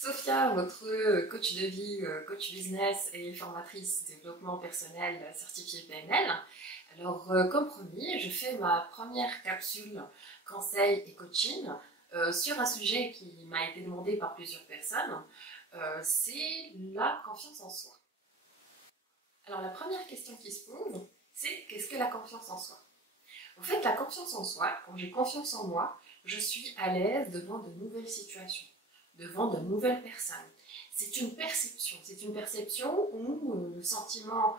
Sophia, votre coach de vie, coach business et formatrice développement personnel certifiée PNL. Alors, comme promis, je fais ma première capsule conseil et coaching sur un sujet qui m'a été demandé par plusieurs personnes. C'est la confiance en soi. Alors, la première question qui se pose, c'est qu'est-ce que la confiance en soi? En fait, la confiance en soi, quand j'ai confiance en moi, je suis à l'aise devant de nouvelles situations, devant de nouvelles personnes. C'est une perception où le sentiment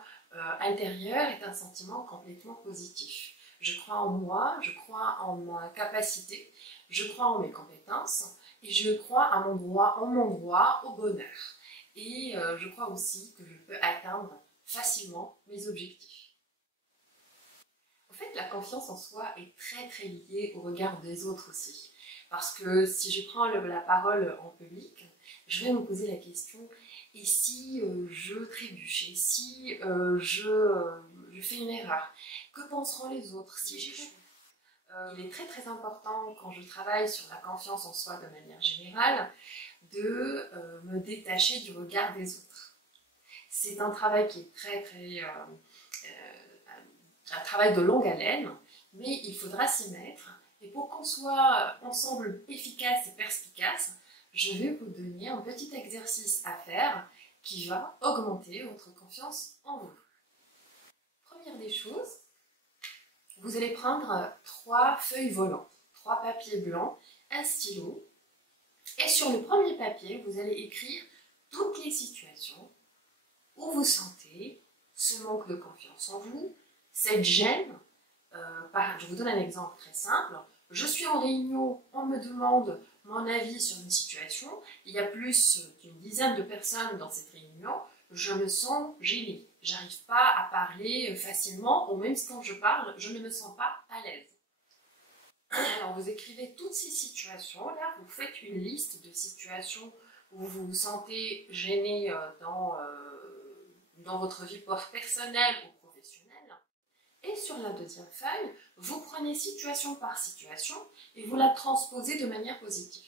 intérieur est un sentiment complètement positif. Je crois en moi, je crois en ma capacité, je crois en mes compétences et je crois en mon droit au bonheur. Et je crois aussi que je peux atteindre facilement mes objectifs. En fait, la confiance en soi est très liée au regard des autres aussi. Parce que si je prends la parole en public, je vais me poser la question, et si je trébuche, et si je fais une erreur, que penseront les autres si j'échoue? Il est très important quand je travaille sur la confiance en soi de manière générale de me détacher du regard des autres. C'est un travail qui est un travail de longue haleine, mais il faudra s'y mettre. Et pour qu'on soit ensemble efficace et perspicace, je vais vous donner un petit exercice à faire qui va augmenter votre confiance en vous. Première des choses, vous allez prendre 3 feuilles volantes, 3 papiers blancs, un stylo, et sur le premier papier, vous allez écrire toutes les situations où vous sentez ce manque de confiance en vous, cette gêne. Je vous donne un exemple très simple. Je suis en réunion, on me demande mon avis sur une situation, il y a plus d'une dizaine de personnes dans cette réunion, je me sens gênée. J'arrive pas à parler facilement, ou même quand je parle, je ne me sens pas à l'aise. Alors vous écrivez toutes ces situations-là, vous faites une liste de situations où vous vous sentez gêné dans votre vie personnelle ou professionnelle. Et sur la deuxième feuille, vous prenez situation par situation et vous la transposez de manière positive.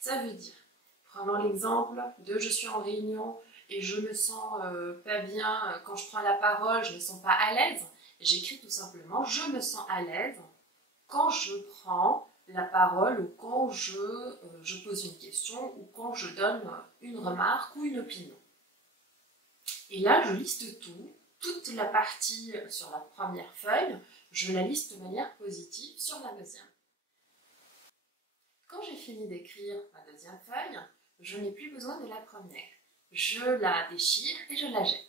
Ça veut dire, prenons l'exemple de je suis en réunion et je me sens pas bien quand je prends la parole, je me sens pas à l'aise. J'écris tout simplement je me sens à l'aise quand je prends la parole ou quand je pose une question ou quand je donne une remarque ou une opinion. Et là, je liste tout. Toute la partie sur la première feuille, je la liste de manière positive sur la deuxième. Quand j'ai fini d'écrire ma deuxième feuille, je n'ai plus besoin de la première. Je la déchire et je la jette.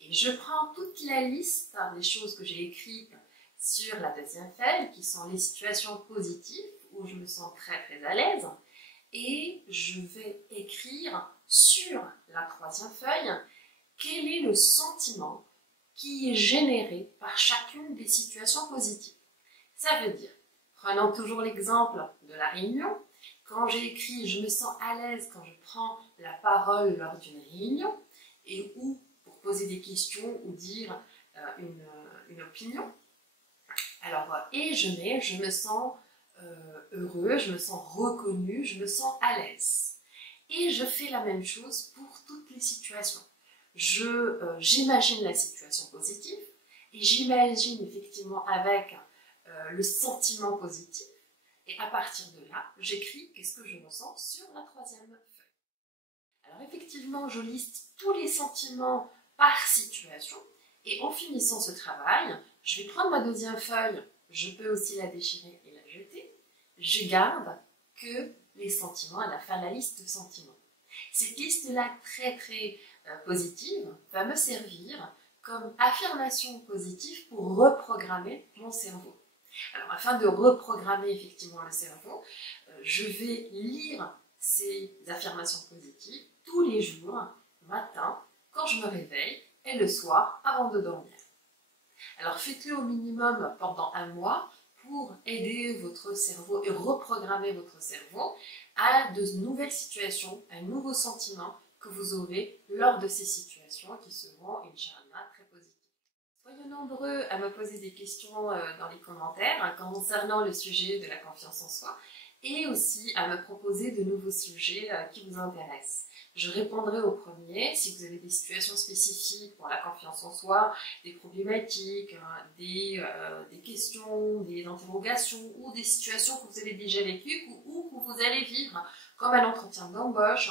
Et je prends toute la liste des choses que j'ai écrites sur la deuxième feuille, qui sont les situations positives, où je me sens très à l'aise, et je vais écrire sur la troisième feuille quel est le sentiment qui est généré par chacune des situations positives. Ça veut dire, prenons toujours l'exemple de la réunion, quand j'ai écrit « je me sens à l'aise quand je prends la parole lors d'une réunion » et ou pour poser des questions ou dire une opinion. Alors, et je me sens heureux, je me sens reconnu, je me sens à l'aise. Et je fais la même chose pour toutes les situations. J'imagine la situation positive et j'imagine effectivement avec le sentiment positif et à partir de là, j'écris qu'est-ce que je ressens sur la troisième feuille. Alors effectivement, je liste tous les sentiments par situation et en finissant ce travail, je vais prendre ma deuxième feuille, je peux aussi la déchirer et la jeter, je garde que les sentiments à la fin, la liste de sentiments. Cette liste-là très positive va me servir comme affirmation positive pour reprogrammer mon cerveau. Alors afin de reprogrammer effectivement le cerveau, je vais lire ces affirmations positives tous les jours, matin, quand je me réveille et le soir avant de dormir. Alors faites-le au minimum pendant 1 mois pour aider votre cerveau et reprogrammer votre cerveau à de nouvelles situations, à un nouveau sentiment que vous aurez lors de ces situations qui seront, Inch'Allah, très positives. Soyez nombreux à me poser des questions dans les commentaires concernant le sujet de la confiance en soi et aussi à me proposer de nouveaux sujets qui vous intéressent. Je répondrai aux premiers si vous avez des situations spécifiques pour la confiance en soi, des problématiques, des questions, des interrogations ou des situations que vous avez déjà vécues ou que vous allez vivre, comme un entretien d'embauche,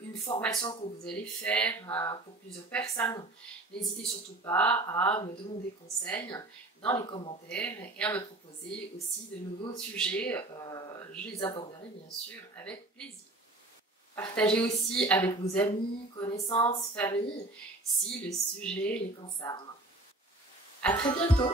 une formation que vous allez faire pour plusieurs personnes. N'hésitez surtout pas à me demander conseil dans les commentaires et à me proposer aussi de nouveaux sujets. Je les aborderai bien sûr avec plaisir. Partagez aussi avec vos amis, connaissances, familles si le sujet les concerne. À très bientôt!